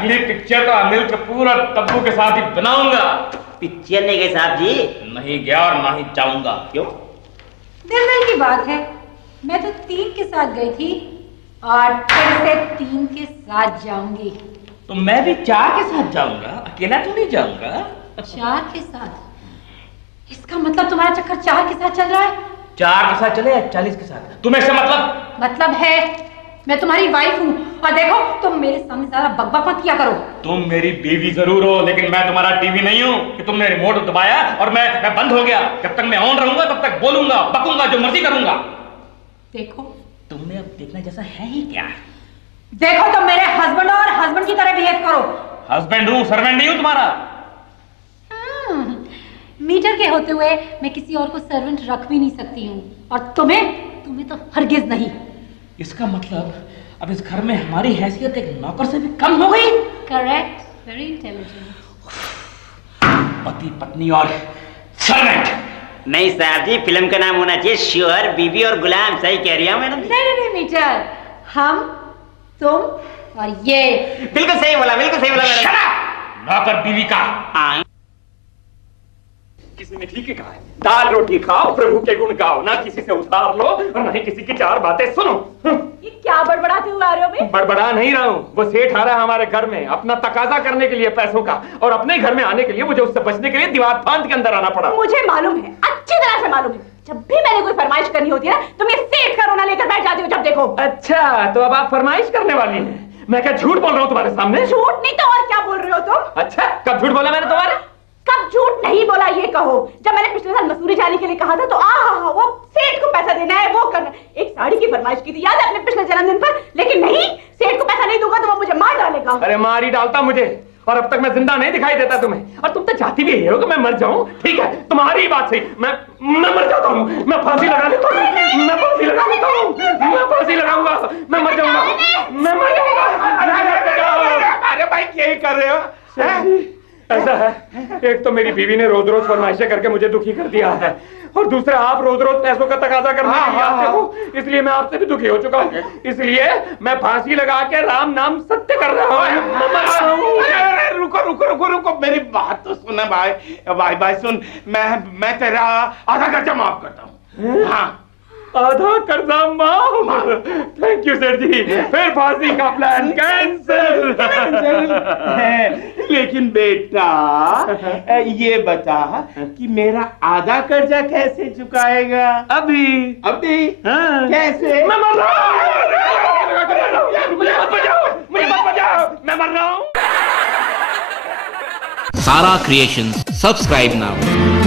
अगली पिक्चर तो अनिल कपूर और तब्बू के साथ ही बनाऊंगा। पिक्चर नहीं गए साहब जी? नहीं गया और ना ही जाऊंगा। क्यों? दिल की बात है, मैं तो 3 के साथ गई थी और फिर से 3 के साथ जाऊंगी। तो मैं भी 4 के साथ जाऊंगा, अकेला तो नहीं जाऊंगा। 4 के साथ? इसका मतलब तुम्हारा चक्कर 4 के साथ चल रहा है? 4 के साथ चले या 40 के साथ? तुम्हें इससे मतलब है मैं तुम्हारी वाइफ हूँ और देखो तुम मेरे सामने ज्यादा बकबक मत किया करो। तुम मेरी बीवी जरूर हो, लेकिन मैं तुम्हारा टीवी नहीं हूँ कि तुमने रिमोट दबाया और मैं बंद हो गया। जब तक मैं ऑन रहूंगा तब तक बोलूंगा, बकूंगा, जो मर्जी करूंगा। देखो तुमने अब देखना जैसा है ही क्या? देखो तुम मेरे हस्बैंड और हस्बैंड की तरह बिहेव करो। हस्बैंड हूँ, सर्वेंट नहीं हूँ तुम्हारा। मीटर के होते हुए मैं किसी और को सर्वेंट रख भी नहीं सकती हूँ, और तुम्हें तो हरगिज नहीं। इसका मतलब अब इस घर में हमारी हैसियत एक नौकर से भी कम हो गई। Correct, very intelligent. पति पत्नी और सर्वेंट। नहीं साहब जी, फिल्म का नाम होना चाहिए श्योर बीबी और गुलाम। सही कह रही हूँ मैडम? नहीं मीटर, हम, तुम और ये। बिल्कुल सही बोला, बिल्कुल सही बोला मैडम। नौकर बीवी का। हाँ, किसी ने ठीक ही कहा है, दाल रोटी खाओ, प्रभु के गुण गाओ, ना किसी से उधार लो और ना ही किसी की 4 बातें सुनो। ये क्या बड़बड़ाते हुए आ रहे हो बे? बड़बड़ा नहीं रहा हूँ, वो सेठ आ रहा है हमारे घर में अपना तकाजा करने के लिए पैसों का, और अपने घर में आने के लिए मुझे उससे बचने के लिए दीवार फांद के अंदर आना पड़ा। मुझे मालूम है, अच्छी तरह से मालूम है। जब भी मैंने कोई फरमाइश करनी होती है ना, तुम ये सेठ का रोना लेकर बैठ जाती हो। जब देखो। अच्छा, तो अब आप फरमाइश करने वाली हैं? मैं क्या झूठ बोल रहा हूँ तुम्हारे सामने? झूठ नहीं तो और क्या बोल रहे हो तुम? अच्छा, कब झूठ बोला मैंने तुम्हारे? कब झूठ नहीं बोला ये कहो। जब मैंने पिछले साल मसूरी जाने के लिए कहा था तो वो सेठ को पैसा देना है, वो करना। एक साड़ी की फरमाइश की थी, याद है अपने पिछले जन्मदिन पर? लेकिन नहीं, सेठ को पैसा नहीं दूंगा तो वो मुझे मार डालेगा। अरे मार ही डालता मुझे, और अब तक मैं जिंदा नहीं दिखाई देता तुम्हें, और तुम तो चाहती भी हो कि मैं मर जाऊं। ठीक है, तुम्हारी बात सही, मैं मर जाता हूँ, मैं फांसी लगा लेता हूँ, मैं फांसी लगा लेता हूँ, मैं फांसी लगाऊंगा, मैं मर जाऊंगा, मैं मर जाऊंगा। अरे भाई यही कर रहे हो? ऐसा है, एक तो मेरी बीवी ने रोज रोज फरमाइशें करके मुझे दुखी कर दिया है, और दूसरा आप रोज रोज पैसों का तकाजा करने के लिए आते हो, इसलिए मैं आपसे भी दुखी हो चुका हूँ। इसलिए मैं फांसी लगा के राम नाम सत्य कर रहा हूँ। रुको रुको रुको रुको, मेरी बात तो सुना भाई। भाई सुन, मैं तेरा आधा कर्जा माफ करता हूँ। हाँ, आधा कर्जा माफ। थैंक यू सर जी, फिर फांसी का प्लान कैंसिल। लेकिन बेटा ये बता कि मेरा आधा कर्जा कैसे चुकाएगा? अभी हाँ। कैसे? मैं मर रहा हूँ, मुझे मत बचाओ, मैं मर रहा हूँ। सारा क्रिएशंस सब्सक्राइब नाउ।